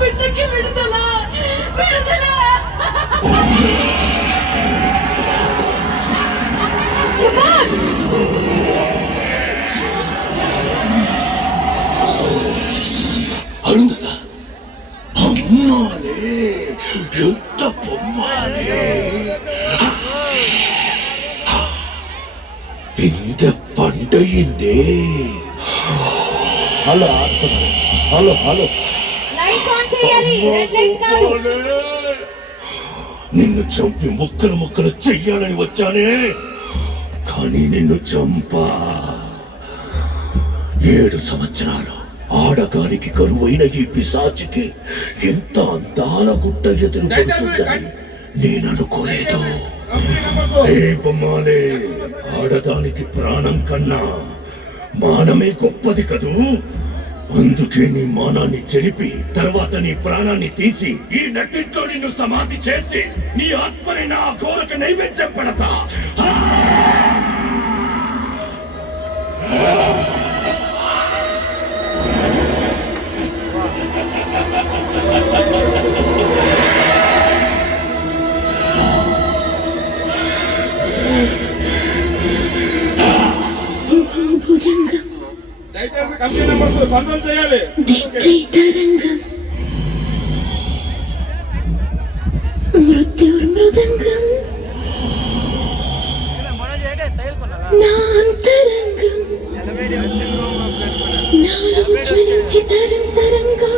బిడ్డకి విడుదల విడుదల. అరుంధత అమ్మాలే, యుద్ధ బొమ్మాలే. పింద పండయిందే. Hello hello hello, lights on చేయాలి, రెడ్ లైట్స్ కాదు. నిన్ను చంపి ముక్కలు ముక్కలు చెయ్యాలని వచ్చానే, కానీ నిన్ను చంపా. 7 సంవత్సరాలు ఆడగానికి కరువైన ఈ పిశాచికి ఎంత అందాల గుట్ట ఎదురు పడుతుందని నేను అనుకోలేదు. ఏ బొమ్మాలే, ఆడదానికి ప్రాణం కన్నా మానమే గొప్పది కదూ. అందుకే నీ మానాన్ని చెరిపి తర్వాత నీ ప్రాణాన్ని తీసి ఈ నట్టింట్లో నిన్ను సమాధి చేసి నీ ఆత్మని నా ఘోరకు నైవేద్యం పెడతా. భుజంగం, దయచేసి కంపెనీ నెంబర్స్ కంట్రోల్ చేయాలి. తరంగం, మృత్యుర్మృదంగం, నాంతరంగం, నాలో జ్వలించి తరంగం.